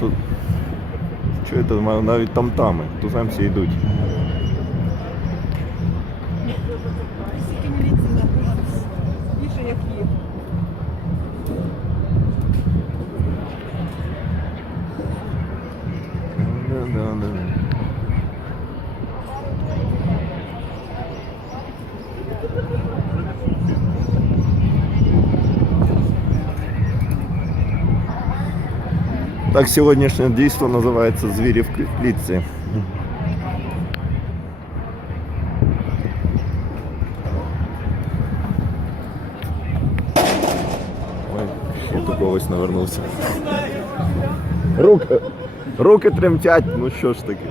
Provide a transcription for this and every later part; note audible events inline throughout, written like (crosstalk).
Тут чуєте, навіть там-тами, туземці йдуть. Так сьогоднішнє дійство називається Звірі в клітці. Ой, ще до когось навернувся. Руки, руки тремтять, ну що ж таки.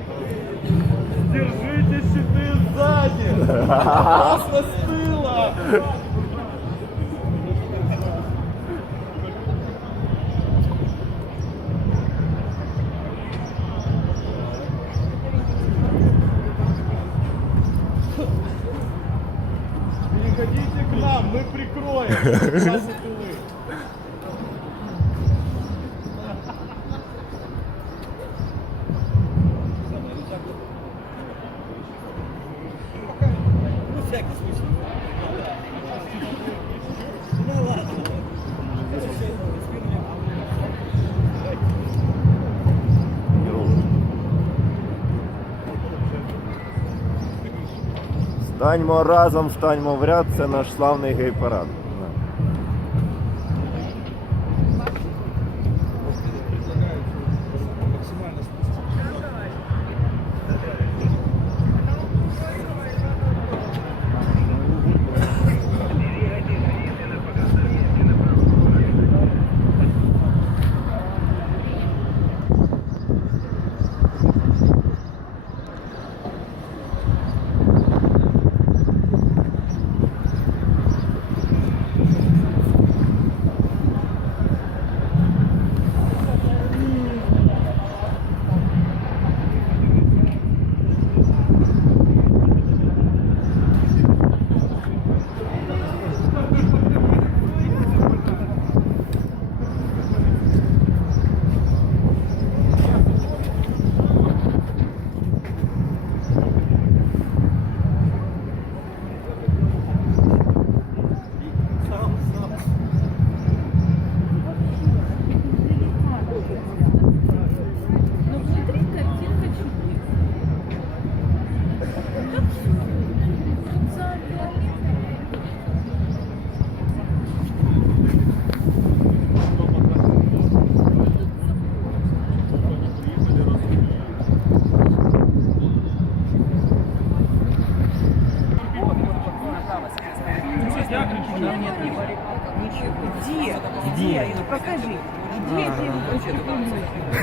Держите щиты сзади! Опасно (laughs) с Тыла! Переходите к нам, мы прикроем! (laughs) Станьмо разом, станьмо в ряд, це наш славний гей-парад. Ну, внутри картинка чуть Где? Где? Покажи. Где эти Они что, сегодня? А потом они вот тут что? Они там с метро,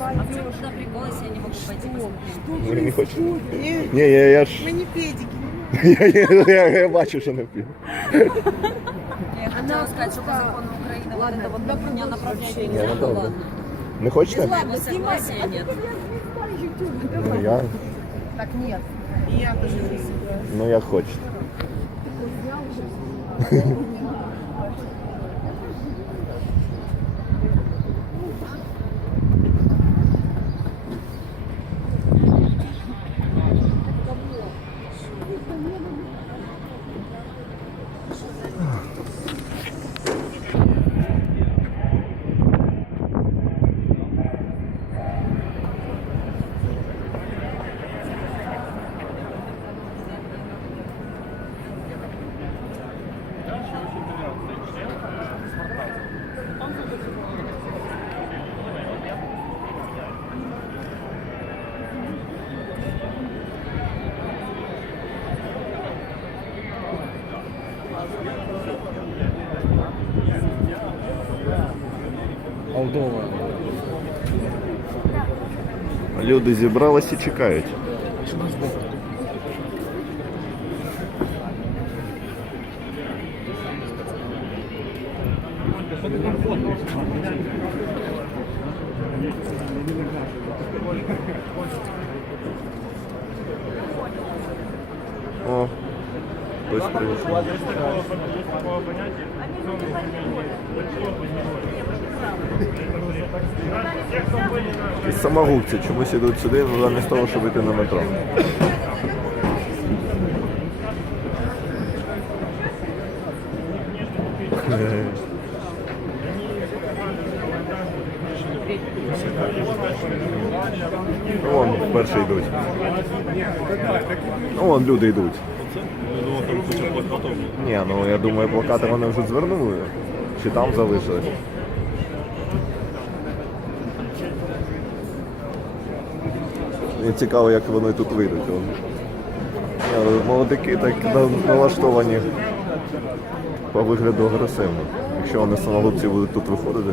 А я не могу пойти посмотреть. Ви не Ні, я, я ж мы не педики. (laughs) я, я, я, я бачу, що не пів. Я хотела сказать, что по закону Украины вот это вот меня направлять нельзя, ну ладно. Не хочете? Моего согласия нет. Ну, я, Так нет. И я тоже не ну як хочете. (laughs) Люди зібралися і чекають. О, хтось прийшов. І самогубці чомусь ідуть сюди, ну, замість того, щоб йти на метро. Ну, Вон перші йдуть. Ну, вон люди йдуть. Ні, ну я думаю, плакати вони вже звернули. Чи там залишились? Цікаво, як вони тут вийдуть. Ну, Молодики так налаштовані по вигляду агресивно. Якщо вони самолюбці будуть тут виходити.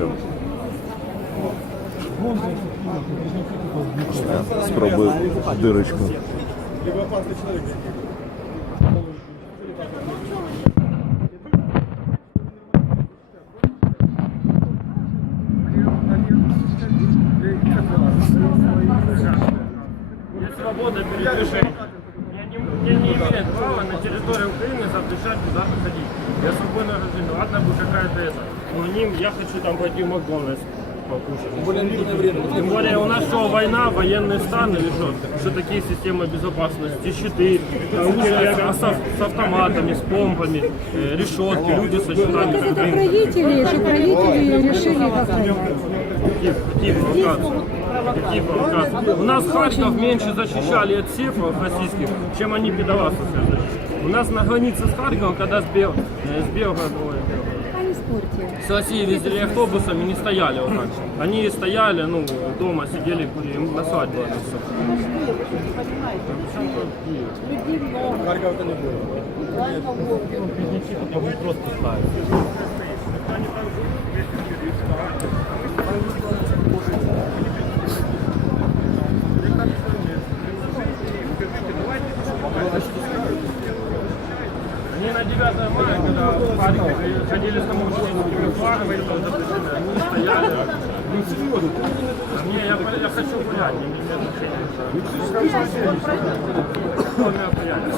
Я Спробую дирочку. Есть свобода передвижения. Я не, я не имею права на территории Украины запрещать куда-то ходить. Я свободно разделю. Ладно бы какая-то это. Но ним я хочу там пойти в Макдональдс покушать. Тем более у нас что, война, военный стан или что? Что такие системы безопасности, щиты, оружие с, с автоматами, с помпами, э, решетки, люди со щитами. Это правители, что правители решили как-то. Какие, какие провокации? Какие провокации? У нас Харьков меньше защищали от сейфов российских, чем они пидорасы связали. У нас на границе с Харьковом, когда с, Бел, с Белгородом, ой, А не спорьте. с России ездили автобусами, не стояли вот так. Они стояли, ну, дома сидели, курили, им насрать было на все. Они когда в Харькове ходили с самоучительными флагами, то запрещено, они стояли. А мне, я, я хочу гулять, не имеет отношения. Что мероприятие?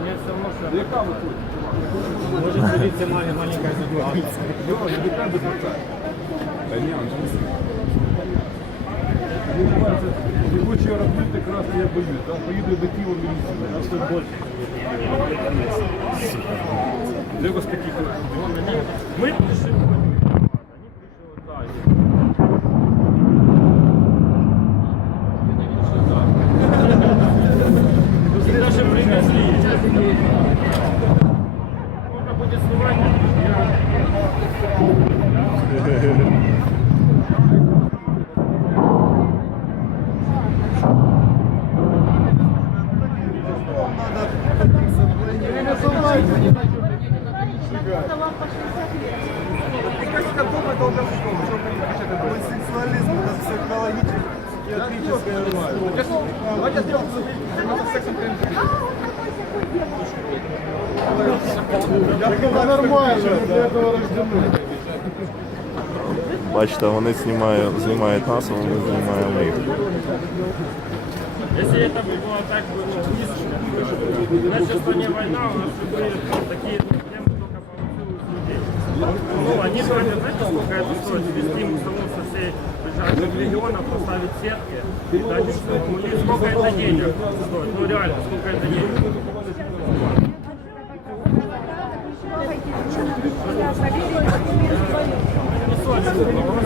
Мне все равно, что... Может появиться маленькая ситуация. Не хочу робити красне, я боюсь. Да? Поїду до Києва міліцію. А що більше? Де у вас такі Мы пришли в они пришли вот так. Даже принесли. Можно будет снимать. Это нормально, для этого рождены. Бачите, вони знімають, знімають нас, а ми знімаємо їх. Если это бы было так, бы, ну, близко. У нас сейчас не война, у нас любые такие проблемы только провоцируют людей. Ну, они тратят, знаете, сколько это стоит? Вести им саму со всей ближайших регионов, поставить сетки, и дать им что? Ну, и сколько это денег стоит? Ну, реально, сколько это денег? Сейчас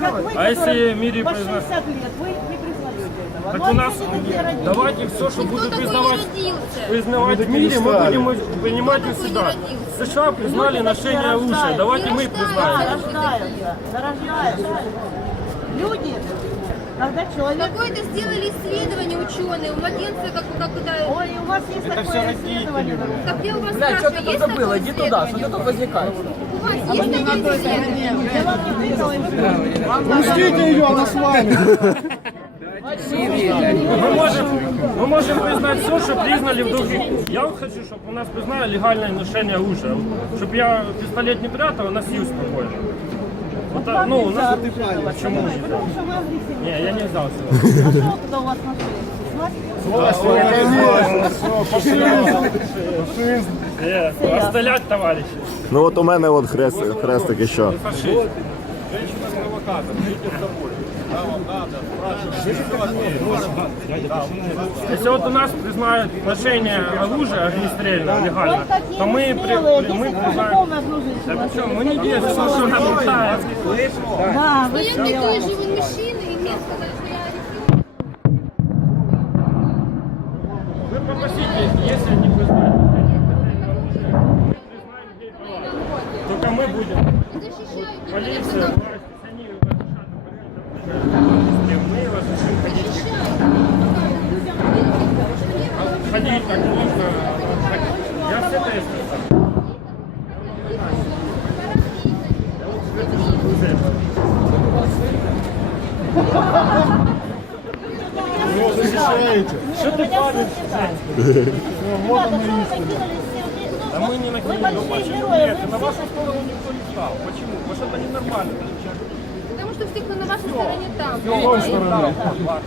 если в мире по произносит? 60 лет вы не признаете этого. Так Ну, у нас все такие давайте все, что будут такой признавать, признавать в мире, мы будем принимать у себя. США признали ношение ушей, давайте мы признаем. Зарождаются, зарождаются. Люди, когда человек... Какое-то сделали исследование ученые, у младенца как, как это... Ой, у вас есть такое исследование. Так где у вас Бля, что ты забыла? Иди туда, что ты тут возникаешь? Пустите ее, она с вами. Мы можем, мы можем признать все, что признали в других. Я хочу, чтобы у нас признали легальное ношение ушей. Чтобы я пистолет не прятал, а носил спокойно. Вот, так, ну, у нас... Почему? Не, я не взял сегодня. А что тогда у вас нашли? Э, Расстрелять товарищи. Ну от у мене от хрест, хрестик і що. Фашист. Если вот у нас признают ношение оружия огнестрельного легально, то мы, при, мы признаем... Да причем мы не действуем, что нам летает. Да, вы тоже живу мужчина, и мне сказали, что я. Вы попросите, если не признают ношение огнестрельного оружия, мы признаем гей права. Только мы будем. Защищаю Полиция, власть, они разрешат мы разрешим ходить. Ходить так можно. Я все это испытал. Что ты падаешь? А мы не накинули. Ну почему нет? На вашу сторону никто не стал. Почему? Потому что это ненормально. Потому что всегда на вашей стороне там.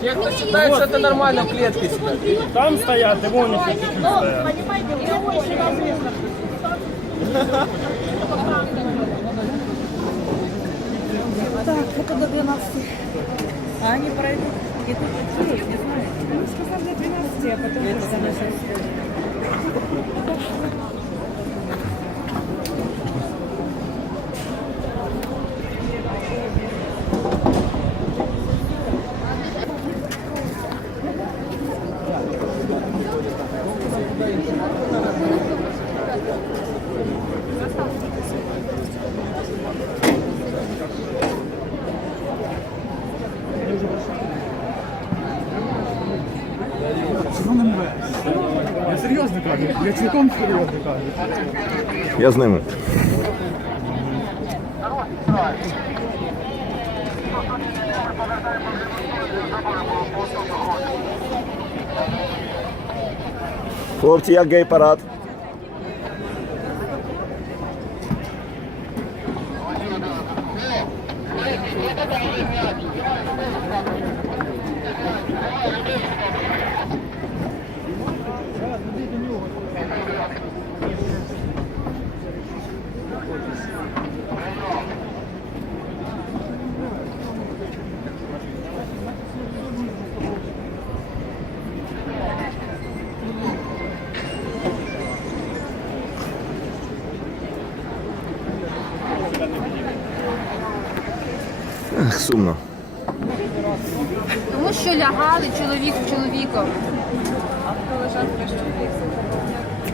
Те, кто считает, что это нормально в клетке сидят. Там стоят, и вон еще чуть-чуть стоят. Понимаете, у него еще неизвестно. Так, это до 12. А они пройдут. И тут такие, не знаю. Ну, сказали до 12, а потом уже заносят. Я цілком серйозно кажу. Я з. Хлопці, як гей-парад? сумно. Тому що лягали чоловік з чоловіком. А хто лежав теж чоловік?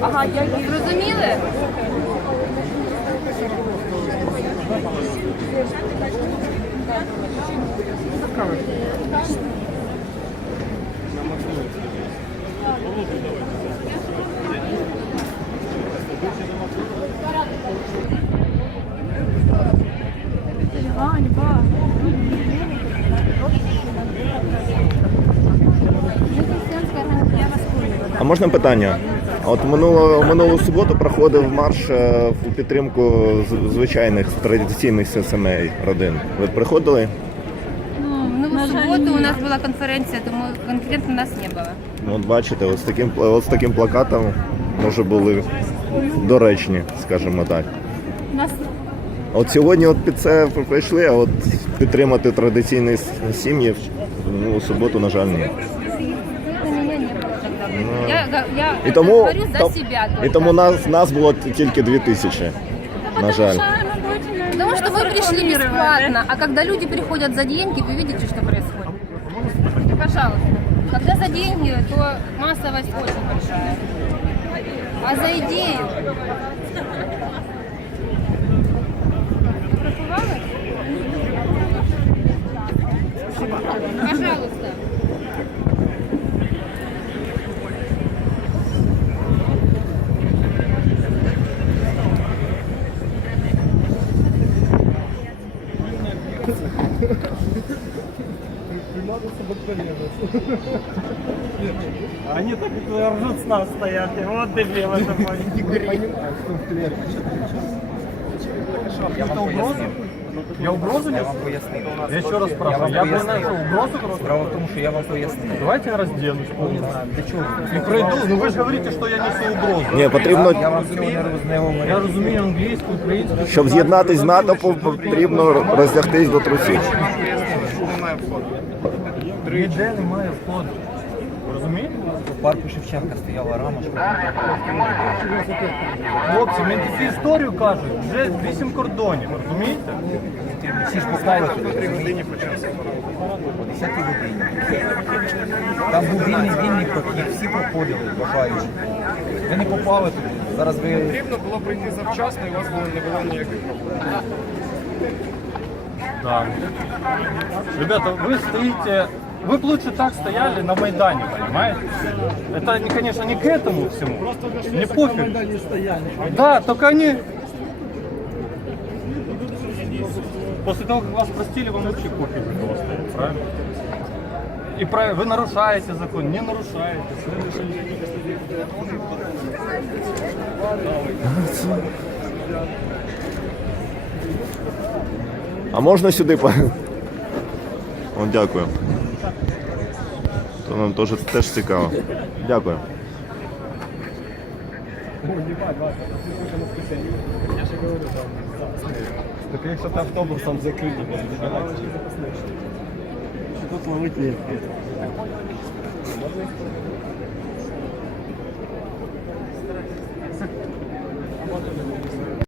Ага, я зрозуміли? Можна питання? От минулу, минулу суботу проходив марш е, в підтримку з- звичайних традиційних сімей родин. Ви приходили? Ну, в субботу у нас была конференция, думаю, конкретно нас не было. Ну, от бачите, от з таким, з таким плакатом може були доречні, скажімо так. Нас От сьогодні от під це прийшли, а от підтримати традиційні с- сім'ї ну, у суботу, на жаль, ні. я, га- я І тому, говорю за там- себя і только. тому нас, нас було т- тільки дві тисячі. На жаль. Потому что вы пришли бесплатно, а когда люди приходят за деньги, вы видите, что происходит. Пожалуйста. Когда за деньги, то массовость очень большая. А за идею... нас стоят. И вот дебил это Это угроза? Я угрозу Я вам пояснив. Я еще раз спрашиваю, я приношу угрозу просто? Справа в тому, що я вам пояснив. Давайте я разденусь полностью. Для чого? И пройду. Ну ви ж говорите, що я несу угрозу. Ні, потрібно, Я вам цього не роз- Я розумію англійську, українську. щоб з'єднатись з натовпом, потрібно роздягтись до трусів. Ніде немає входу. Ви розумієте? В парку Шевченка стояла рамочка. Хлопці, мені цю історію кажуть, вже вісім кордонів, розумієте? Всі ж поставили туди. Три години почався. О 10 годині. Там був вільний вільний прохід, всі проходили, бажаючи. Ви не попали туди. Зараз ви Потрібно було прийти завчасно, і у вас було не було ніяких проблем. Да. Ребята, вы стоите, вы б лучше так стояли на Майдане, понимаете? Это, не, конечно, не к этому всему. Не пофиг. Да, только они... После того, как вас простили, вам вообще пофиг, кто вас стоит, правильно? И правильно, вы нарушаете закон, не нарушаете. А можна сюди по. О, дякую. То нам теж, теж цікаво. Дякую. Так якщо ти автобусом закритий, тут ловить легко.